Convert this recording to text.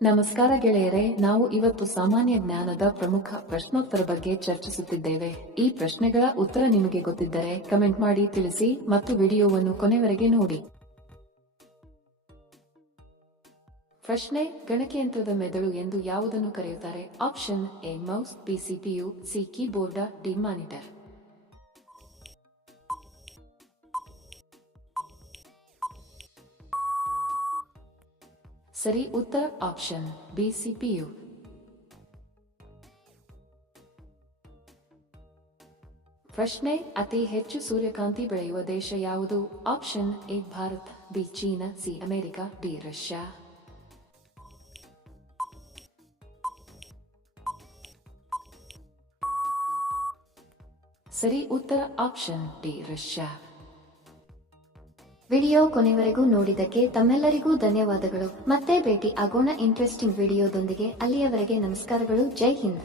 ನಮಸ್ಕಾರ ಗೆಳೆಯರೆ, ನಾವು ಇವತ್ತು ಸಾಮಾನ್ಯ ಜ್ಞಾನದ ಪ್ರಮುಖ ಪ್ರಶ್ನೋತ್ತರ ಬಗ್ಗೆ ಚರ್ಚಿಸುತ್ತಿದ್ದೇವೆ. ಈ ಪ್ರಶ್ನೆಗಳ ಉತ್ತರ ನಿಮಗೆ ಗೊತ್ತಿದ್ದರೆ ಕಮೆಂಟ್ ಮಾಡಿ ತಿಳಿಸಿ ಮತ್ತು ವಿಡಿಯೋವನ್ನು ಕೊನೆವರೆಗೆ ನೋಡಿ. ಪ್ರಶ್ನೆ: ಗಣಕಯಂತ್ರದ ಮೆದುಳು ಎಂದು ಯಾವುದನ್ನು ಕರೆಯುತ್ತಾರೆ? Option A mouse, B CPU, C keyboard, D monitor. ಸರಿ ಉತ್ತರ ಆಪ್ಷನ್ ಬಿ ಸಿಪಿಯು. ಪ್ರಶ್ನೆ: ಅತಿ ಹೆಚ್ಚು ಸೂರ್ಯಕಾಂತಿ ಬೆಳೆಯುವ ದೇಶ ಯಾವುದು? Option A Bharat, B China, C America, D Russia. ಸರಿ ಉತ್ತರ ಆಪ್ಷನ್ ಡಿ ರಷ್ಯಾ. ವಿಡಿಯೋ ಕೊನೆವರೆಗೂ ನೋಡಿದ್ದಕ್ಕೆ ತಮ್ಮೆಲ್ಲರಿಗೂ ಧನ್ಯವಾದಗಳು. ಮತ್ತೆ ಭೇಟಿ ಆಗೋಣ ಇಂಟ್ರೆಸ್ಟಿಂಗ್ ವಿಡಿಯೋದೊಂದಿಗೆ. ಅಲ್ಲಿಯವರೆಗೆ ನಮಸ್ಕಾರಗಳು. ಜೈ ಹಿಂದ್.